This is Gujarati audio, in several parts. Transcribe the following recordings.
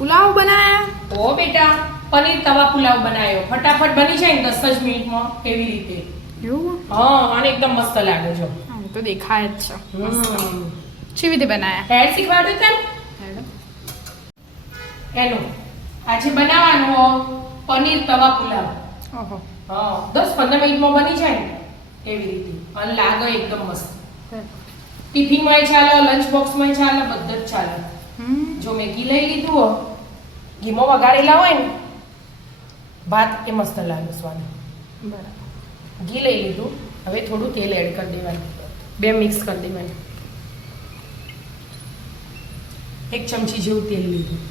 પુલાવ બનાયા? ઓ બેટા, પનીર તવા પુલાવ બનાવ્યો. ફટાફટ બની જાય ને 10 જ મિનિટમાં. કેવી રીતે? એવું? હા, અને એકદમ મસ્ત લાગે જો. હા, તો દેખાય જ છે. કેવી રીતે બનાયા? હેડ શીખવાડું તને? હેલો, આજે બનાવવાનું પનીર તવા પુલાવ. ઓહો. હા, 10-15 મિનિટમાં બની જાય ને કેવી રીતે, અને લાગે એકદમ મસ્ત. ટિફિનમાં ચાલે, લંચ બોક્સમાં ચાલે, બધે જ ચાલે. જો મેં ઘી લઈ લીધું હો, ઘીમાં વગાડેલા હોય ને ભાત એ મસ્ત લાગે સ્વાદ. બરાબર. ઘી લઈ લીધું, હવે થોડું તેલ એડ કરી દેવાનું, 2 મિક્સ કરી દેવાનું. 1 ચમચી જેવું તેલ લીધું.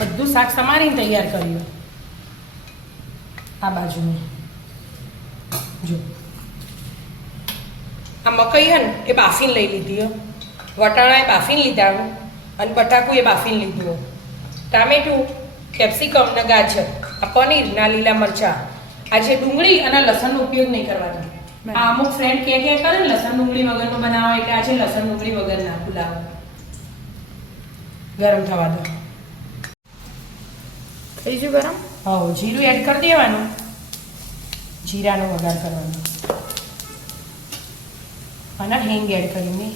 બધું શાક સમારીને તૈયાર કર્યું. આ બાજુનું જો આ મકઈ હે ને એ બાફીને લઈ લીધી હો, વટાણા એ બાફીને લીધા અને બટાકું એ બાફીને લીધું. ટામેટું, કેપ્સિકમ ને ગાજર, આ પનીર ના લીલા મરચા. આજે ડુંગળી અને લસણનો ઉપયોગ નહીં કરવાનો. આ અમુક ફ્રેન્ડ કે કરે ને લસણ ડુંગળી વગરનો બનાવો, એટલે આજે લસણ ડુંગળી વગરના પુલાવ. ગરમ થવા દો. થઈ ગયું ગરમ? હા, જીરું એડ કરી દેવાનું. જીરાનો વઘાર કરવાનો અને હિંગ એડ કરીને.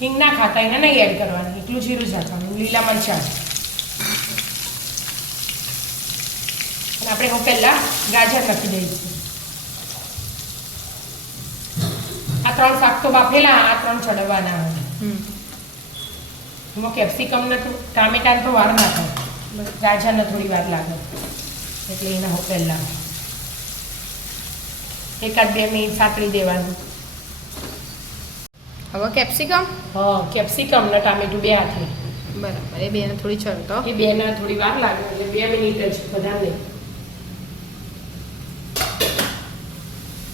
હિંગ ના ખાતા એને નહીં એડ કરવાની, એટલું જીરું જ નાખવાનું. લીલા મરચાં અને આપણે હું પહેલા ગાજર નાખી દઈશું. આ 3 શાક તો બાફેલા, આ 3 ચડવાના હોય. એમાં કેપ્સિકમ ને ટામેટા તો વાર ના થાય, ગાજરને થોડી વાર લાગે, એટલે એના હું પહેલા 1-2 મિનિટ સાતળી દેવાનું. હવે કેપ્સિકમ? હા, કેપ્સિકમ ને ટામેટું 2 હાથે. બરાબર. એ બેને થોડી ચડતો, એ 2 ને થોડી વાર લાગે, એટલે 2 મિનિટ જ, વધારે નહીં.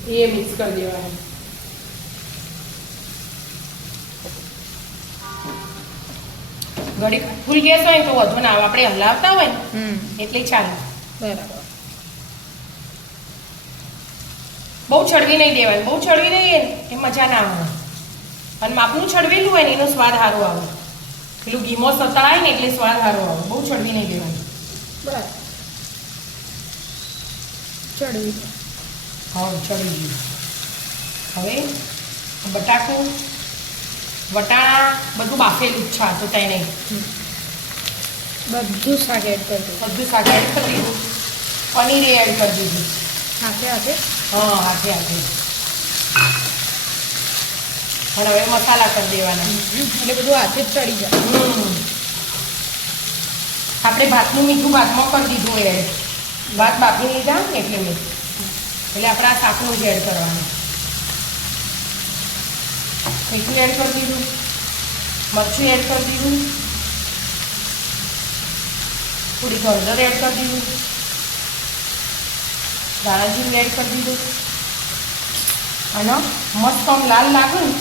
એ મિક્સ કરી દેવાનું. ઘડી ફૂલ ગેસ હોય તો વધુ ના આવે, આપણે હલાવતા હોય ને એટલે ચાલે. બરાબર. બહુ ચડવી નહીં દેવાની, બહુ ચડવી દઈએ ને એ મજા ના આવે. અને માપનું ચડવેલું હોય ને એનો સ્વાદ સારો આવે. પેલું ઘીમાં સતળાય ને એટલે સ્વાદ સારો આવે. બહુ ચડવી નહીં દેવાની. બરાબર. ચડવી. હા, ચડી ગયું. હવે બટાકું, વટાણા બધું બાફેલું જ છે, તો ત્યાં નહીં. બધું શાક એડ કરી દઉં. બધું શાક એડ કરી દીધું. પનીર એડ કરી દીધું. હાથે હાથે? હા, હાથે હાથે. પણ હવે મસાલા કરી દેવાના, એટલે બધું હાથે જ ચડી જાય. આપણે ભાતનું મીઠું ભાતમાં કરી દીધું એડ. ભાત બાફી લીધા ને એટલે મીઠું, એટલે આપણે આ શાકનું જ એડ કરવાનું. મીઠું એડ કરી દીધું, મરચું એડ કરી દીધું, થોડી હળદર એડ કરી દીધું, ધાણા જીરું એડ કરી દીધું. અને મસ્ત આમ લાલ લાગે ને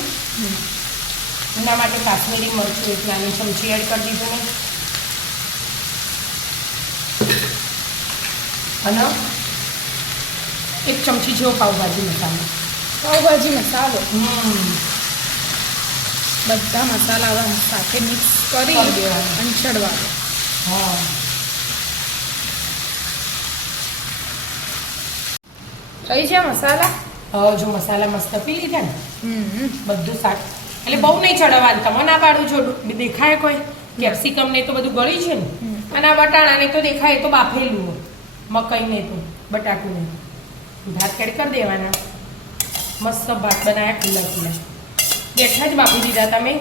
એના માટે કાશ્મીરી મરચું 1 નાની ચમચી એડ કરી દીધું ને. અને 1 ચમચી જેવો પાવભાજી મસાલો. પાવભાજી મસાલો? બધા મસાલા સાથે મિક્સ કરી દેવાના અને ચડવાનું. હા, થઈ છે મસાલા? હવે જો મસાલા મસ્ત પી લીધા ને બધું શાક, એટલે બહુ નહીં ચડવાનું. તમે ના પાડું છો, દેખાય કોઈ કેપ્સિકમ ને તો બધું ગળી છે ને, અને આ વટાણા ને તો દેખાય તો બાફેલું હોય, મકઈ ને તો બટાકું ને. ભાત એડ કરી દેવાના. મસ્ત ભાત બનાવ્યા, ખુલ્લા ખુલ્લા બેઠા જ બાફી દીધા તમે.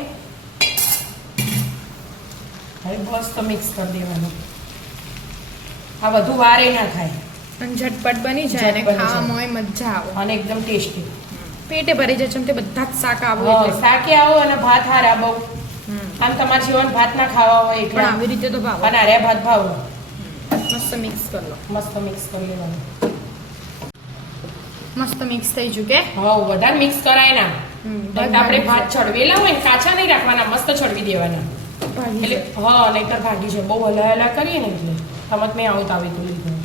હવે મસ્ત મિક્સ કરી દેવાનું. આ બધું વારે ના થાય અને ઝટપટ બની જાય અને ખાવામાં મજા આવે અને એકદમ ટેસ્ટી. પેટે ભરી જાય છે, તે બધા જ શાક આવો એટલે શાકે આવો અને ભાત હારા બહુ. આમ તમારા જીવન ભાત ના ખાવા હોય એટલે આવી રીતે તો ભાવ. અને હારે ભાત ભાવ. મસ્ત મિક્સ કરી લો. મસ્ત મિક્સ કરી લેવાનું. મસ્ત મિક્સ થઈ ગયું કે? હા, વધારે મિક્સ કરાય ના. આપણે ભાત ચડવેલા હોય ને કાચા નહીં રાખવાના, મસ્ત ચડવી દેવાના. એટલે હા, નહીતર ભાગી જાય. બહુ હલા કરીએ ને એટલે. સમજ મેં આવું તો આવી તો લીધું.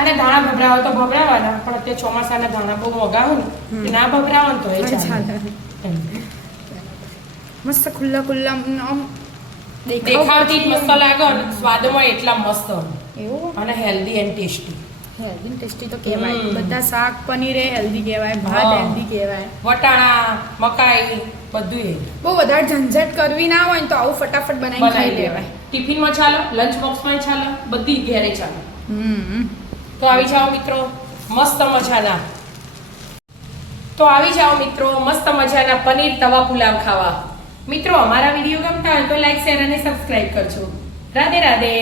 અને ધાણા ભભરાવા તો ભભરાવાના પણ અત્યારે ચોમાસાના ધાણા બહુ મોંઘા હોય ને ના ભભરાવા ને તો એ ચાલે એમ. મસ્ત ખુલ્લા ખુલ્લા આમ દેખાવથી જ મસ્ત લાગે અને સ્વાદમાં એટલા મસ્ત એવું અને healthy and tasty. Healthy tasty તો કહેવાય. બધા શાક પનીર એ હેલ્ધી કહેવાય, ભાત હા. હેલ્ધી કહેવાય. વટાણા મકાઈ બધું એ બહુ વધારે ઝંઝટ કરવી ના હોય ને તો આવું ફટાફટ બનાવીને ખાઈ બનાવી લેવાય. લેવાય. ટિફિનમાં ચાલો, લંચ બોક્સમાં ચાલો, બધી ઘેરે ચાલો. હમ તો આવી જાઓ મિત્રો મસ્ત મજાના પનીર તવા પુલાવ ખાવા. મિત્રો અમારા વિડીયો ગમતા હોય તો લાઈક શેર અને સબસ્ક્રાઇબ કરજો. રાધે રાધે.